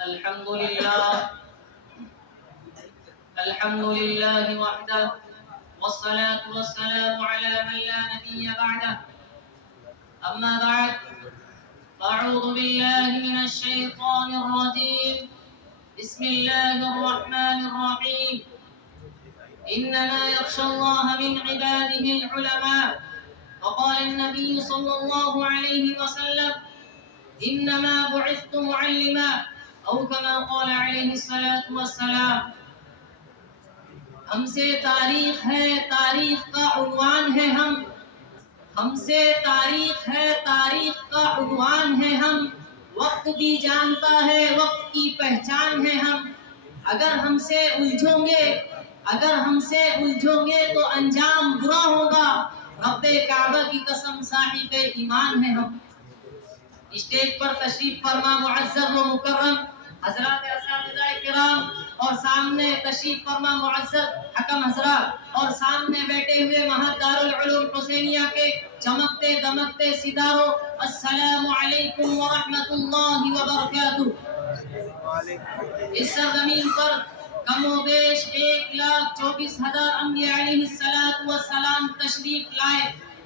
الحمد لله وحده والصلاة والسلام على من لا نبي بعده. أما بعد، أعوذ بالله من الشيطان الرجيم. بسم الله الرحمن الرحيم. إنما يخشى الله من عباده العلماء. وقال النبي صلى الله عليه وسلم: إنما بعثت معلما، أو كما قال عليه الصلاة والسلام. ہم سے تاریخ ہے، تاریخ کا عنوان ہے ہم سے تاریخ ہے، تاریخ کا عنوان ہے ہم. وقت بھی جانتا ہے، وقت کی پہچان ہے ہم. اگر ہم سے الجھو گے تو انجام برا ہوگا. رب کعبہ کی قسم صاحب ایمان ہے ہم. اسٹیج پر تشریف فرما معزز و مکرم حضرات اساتذہ کرام، اور سامنے تشریف فرما معزز حکم حضرات، اور سامنے بیٹھے ہوئے مہد دارالعلوم حسینیہ کے چمکتے دمکتے ستاروں، السلام علیکم ورحمۃ اللہ وبرکاتہ. اس سرزمین پر کم و بیش 1,24,000 انبیاء علیہ السلام تشریف لائے،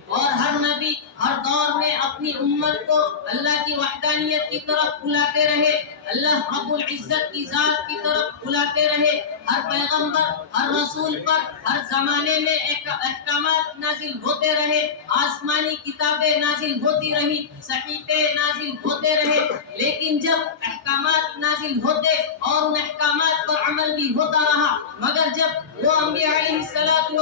اور ہر نبی ہر دور میں اپنی امت کو اللہ کی وحدانیت کی طرف بلاتے رہے، اللہ رب العزت کی ذات کی طرف بلاتے رہے. ہر پیغمبر، ہر رسول پر ہر زمانے میں احکامات نازل ہوتے رہے، آسمانی کتابیں نازل ہوتی رہی، صحیفے نازل ہوتے رہے. لیکن جب احکامات نازل ہوتے اور ان احکامات پر عمل بھی ہوتا رہا، مگر جب وہ انبیاء علیہ السلام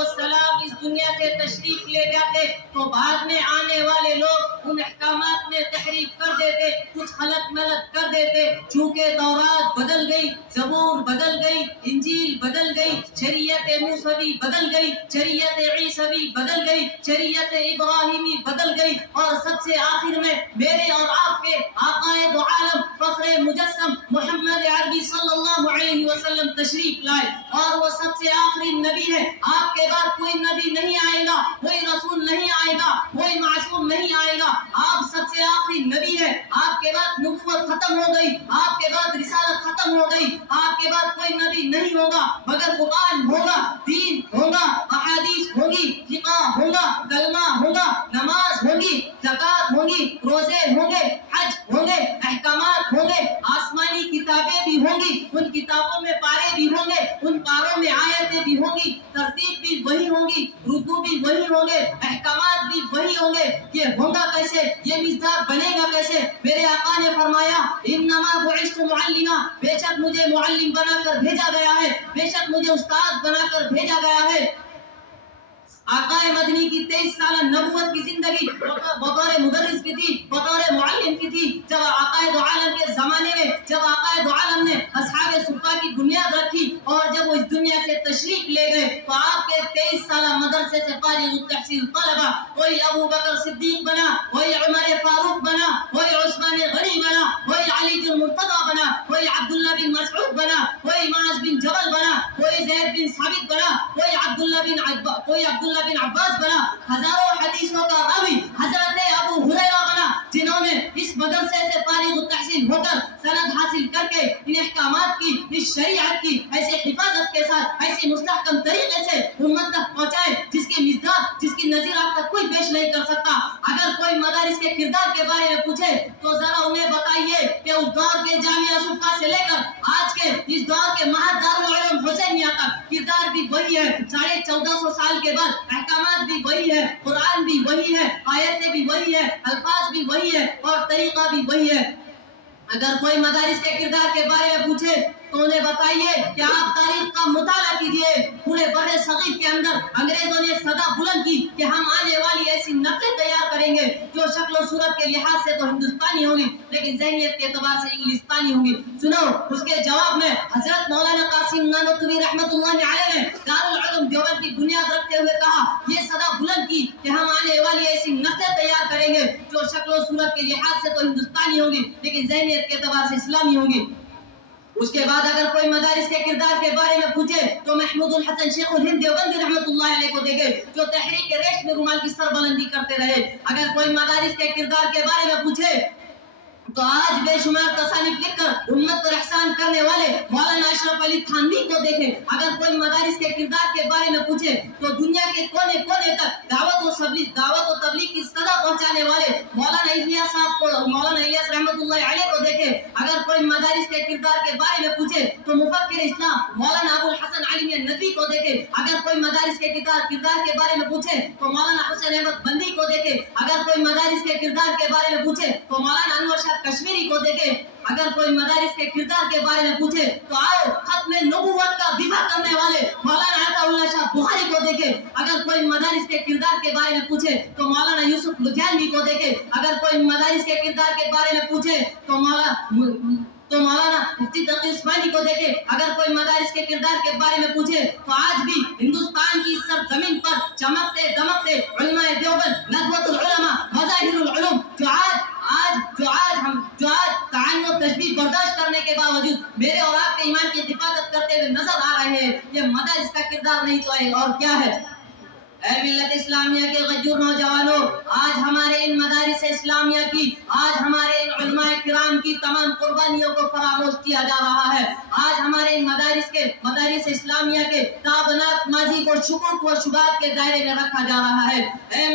اس دنیا سے تشریف لے جاتے تو بعد میں آنے والے لوگ ان احکامات میں تحریف کر دیتے، کچھ خلط ملط کر دیتے. چونکہ تورات بدل گئی، زبور بدل گئی، انجیل بدل گئی، شریعت موسوی بدل گئی، شریعت عیسوی بدل گئی، شریعت ابراہیمی بدل گئی، اور سب سے آخر میں میرے اور آپ کے آقائے دو عالم فخر مجسم محمد عربی صلی اللہ علیہ وسلم تشریف لائے، اور وہ سب سے آخری نبی ہے. آپ کے بعد کوئی نبی نہیں آئے گا، کوئی رسول نہیں آئے گا، کوئی معصوم نہیں آئے گا. آپ سب سے آخری نبی ہے. آپ کے بعد نبوت ختم ہو گئی، آپ کے بعد رسالت ختم ہو گئی. آپ کے بعد کوئی نبی نہیں ہوگا، مگر قرآن ہوگا، دین ہوگا، احادیث ہوگی، فقہ ہوگا، کلمہ ہوگا، نماز ہوگی، زکات ہوگی، روزے ہوں گے، حج ہوں گے، احکامات ہوں گے، آسمانی کتابیں بھی ہوں گی، ان کتابوں میں پارے بھی ہوں گے، ان پاروں میں آیتیں بھی ہوں گی، ترتیب بھی وہی ہوں گی، رکوع بھی وہی ہوں گے، احکامات بھی وہی ہوں گے. یہ ہوگا کیسے؟ یہ مزاج بنے گا کیسے؟ میرے آقا نے فرمایا: انما بعثت معلما، بے شک مجھے معلم بنا کر بھیجا گیا ہے، بے شک مجھے استاد بنا کر بھیجا گیا ہے. آقا مدنی کی 23 سالہ نبوت کی زندگی بطور مدرس کی تھی، بطور معلم کی تھی. جب آقا دو عالم کے زمانے میں جب آقا دو عالم نے اصحاب صفہ کی بنیاد رکھی اور جب وہ اس دنیا سے تشریف لے گئے تو آپ کے 23 سالہ مدرسے سے فارغ التحصیل طلبہ کوئی ابو بکر صدیق بنا، کوئی عمر فاروق بنا، کوئی عثمان غنی بنا، کوئی علی بن مرتضی بنا، کوئی عبداللہ بن مسعود بنا، کوئی معاذ بن جبل بنا، کوئی زید بن ثابت بنا، کوئی عبداللہ بن عباس بنا. ہزاروں حدیثوں کا راوی حضرت ابو ہریرہ بنا، جنہوں نے اس مدرسے سے فارغ التحصیل ہو کر سند حاصل کر کے ان احکامات کی، اس شریعت کی ایسے حفاظت کے ساتھ، ایسی مستحکم طریقے سے امت تک پہنچائے جس کی مزاج، جس کی نظیر آپ تک کوئی پیش نہیں کر سکتا. اگر کوئی مدارس کے کردار کے بارے میں پوچھے تو ذرا انہیں بتائیے کہ اس دور کے جامعہ صفہ سے لے کر آج کے اس دور کے مہد دارالعلوم حسینیہ تک کردار بھی وہی ہے. 1450 سال کے بعد احکامات بھی وہی ہے، قرآن بھی وہی ہے، آیتیں بھی وہی ہے، الفاظ بھی وہی ہے، اور طریقہ بھی وہی ہے. اگر کوئی مدارس کے کردار کے بارے میں پوچھے تو انہیں بتائیے کہ آپ تاریخ کا مطالعہ کیجئے. پورے بر صغیر کے اندر انگریزوں نے صدا بلند کی کہ ہم آنے والی ایسی نسلیں تیار کریں گے جو شکل و صورت کے لحاظ سے تو ہندوستانی ہوں گی لیکن ذہنیت کے اعتبار سے انگلستانی ہوں گی. سنو، اس کے جواب میں حضرت مولانا قاسم نانوتوی رحمۃ اللہ علیہ نے دارالعلوم دیوبند کی بنیاد رکھتے ہوئے کہا، یہ صدا بلند کی کہ ہم آنے والی ایسی نسلیں تیار کریں گے جو شکل و صورت کے لحاظ سے تو ہندوستانی ہوں گی لیکن ذہنیت کے اعتبار سے اسلامی ہوں گی. اس کے بعد اگر کوئی مدارس کے کردار کے بارے میں پوچھے تو محمود الحسن شیخ الہند دیوبندی رحمۃ اللہ علیہ کو دیکھے جو تحریک ریشم رومال کی سربلندی کرتے رہے. اگر کوئی مدارس کے کردار کے بارے میں پوچھے تو آج بے شمار تصانیف لکھ کر امت پر احسان کرنے والے مولانا اشرف علی تھانوی کو دیکھیں. اگر کوئی مدارس کے کردار کے بارے میں پوچھے تو دنیا کے کونے کونے تک دعوت و تبلیغ کی صدا پہنچانے والے مولانا الیاس صاحب کو، مولانا الیاس رحمۃ اللہ علیہ کو دیکھیں. اگر کوئی مدارس کے کردار کے بارے میں پوچھے تو مفکر اسلام مولانا ابو الحسن علی میاں ندوی کو دیکھیں. اگر کوئی مدارس کے کردار کے بارے میں پوچھے تو مولانا حسین احمد بندی کو دیکھیں. اگر کوئی مدارس کے کردار کے بارے میں پوچھے تو مولانا انور شاہ کشمیری کو دیکھیں. اگر کوئی مدارس کے کردار کے بارے میں پوچھے تو آؤ ختم نبوت کا دفاع کرنے والے مولانا عطا اللہ شاہ بخاری کو دیکھیں. اگر کوئی مدارس کے کردار کے بارے میں پوچھے تو مولانا یوسف لدھیانوی کو دیکھیں. اگر کوئی مدارس کے کردار کے بارے میں پوچھے تو مولانا مفتی تقی عثمانی کو دیکھیں. اگر کوئی مدارس کے کردار کے بارے میں پوچھے تو آج بھی ہندوستان کی سرزمین پر چمکتے دمکتے علماء دیوبند، ندوۃ العلماء، مظاہر العلوم جو آج تعین و تشبیہ برداشت کرنے کے باوجود میرے اور آپ کے ایمان کی حفاظت کرتے ہوئے نظر آ رہے ہیں. یہ مدارس کا کردار نہیں تو اور کیا ہے؟ اے ملت اسلامیہ کے غیور نوجوانوں، آج ہمارے ان مدارس اسلامیہ کی، آج ہمارے ان علماء کرام کی تمام قربانیوں کو فراموش کیا جا رہا ہے. آج ہمارے ان مدارس اسلامیہ کے تابناک ماضی کو شکوک و شبہات کے دائرے میں رکھا جا رہا ہے. اے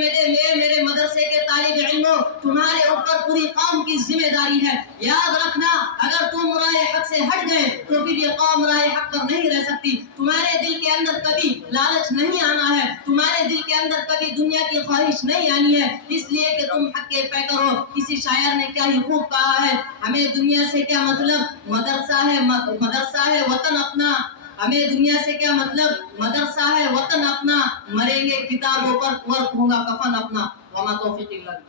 میرے مدرسے کے طالب علموں، تمہارے اوپر پوری قوم کی ذمہ داری ہے. یاد رکھنا، اگر تم رائے حق سے ہٹ گئے تو پھر یہ قوم رائے حق پر نہیں رہ سکتی. تمہارے دل کے اندر کبھی لالچ نہیں آنا ہے، تمہارے دل کے اندر کبھی دنیا کی خواہش نہیں آنی ہے، اس لیے کہ تم حق کے پیکر ہو. کسی شاعر نے کیا ہی خوب کہا ہے، ہمیں دنیا سے کیا مطلب، مدرسہ ہے وطن اپنا. ہمیں دنیا سے کیا مطلب، مدرسہ ہے وطن اپنا. مریں گے کتابوں پر، ورق ہوگا کفن اپنا. وما توفیق الا باللہ.